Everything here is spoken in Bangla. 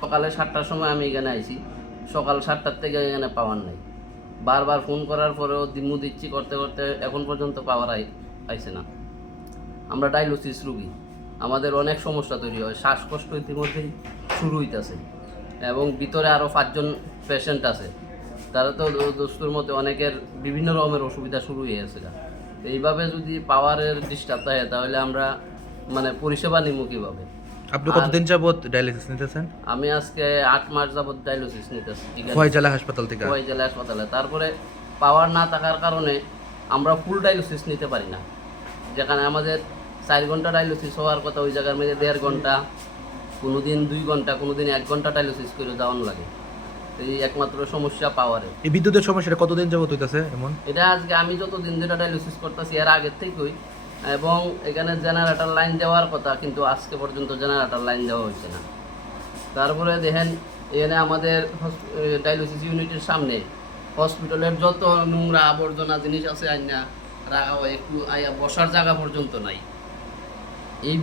সকালে সাতটার সময় আমি এখানে আইছি। সকাল সাতটার থেকে এখানে পাওয়ার নাই। বারবার ফোন করার পরেও দিমু দিচ্ছি করতে করতে এখন পর্যন্ত পাওয়ার আই আইছে না। আমরা ডায়ালিসিস রুগী। আমাদের অনেক সমস্যা তৈরি হয়। শ্বাসকষ্ট ইতিমধ্যেই শুরু হইতেছে। এবং ভিতরে আরও পাঁচজন পেশেন্ট আছে। তারা তো দস্তুর মতে অনেকের বিভিন্ন রকমের অসুবিধা শুরু হয়ে গেছে এইভাবে যদি পাওয়ারের ডিস্টার্ব থাকে তাহলে আমরা মানে পরিষেবা নিমু কীভাবে? আপনি কতদিন যাবত ডায়ালিসিস নিতেছেন? আমি আজকে আট মাস যাবত ডায়ালিসিস নিতেছি খোয়াই জেলা হাসপাতাল থেকে। খোয়াই জেলা হাসপাতালে। তারপরে পাওয়ার না থাকার কারণে আমরা ফুল ডায়ালিসিস নিতে পারি না। যেখানে আমাদের চার ঘণ্টা ডায়ালিসিস হওয়ার কথা ওই জায়গার মধ্যে দেড় ঘণ্টা কোনো দিন দুই ঘণ্টা কোনো দিন এক ঘণ্টা ডায়ালিসিস করে যাওয়ানো লাগে। এই একমাত্র সমস্যা পাওয়ারের এই বিদ্যুতের সমস্যাটা কতদিন যাবত হইতাছে এমন? এটা আজকে আমি যত দিন ধরে ডায়ালিসিস করতেছি এর আগের থেকেই। এবং এখানে জেনারেটর লাইন দেওয়ার কথা কিন্তু আজকে পর্যন্ত জেনারেটর লাইন দেওয়া হয়েছে না। তারপরে দেখেন এখানে আমাদের ডায়ালিসিস ইউনিটের সামনে হসপিটালের যত নোংরা আবর্জনা জিনিস আছে আইনা রাখা হয় একটু আইয়া বসার জায়গা পর্যন্ত নাই। এই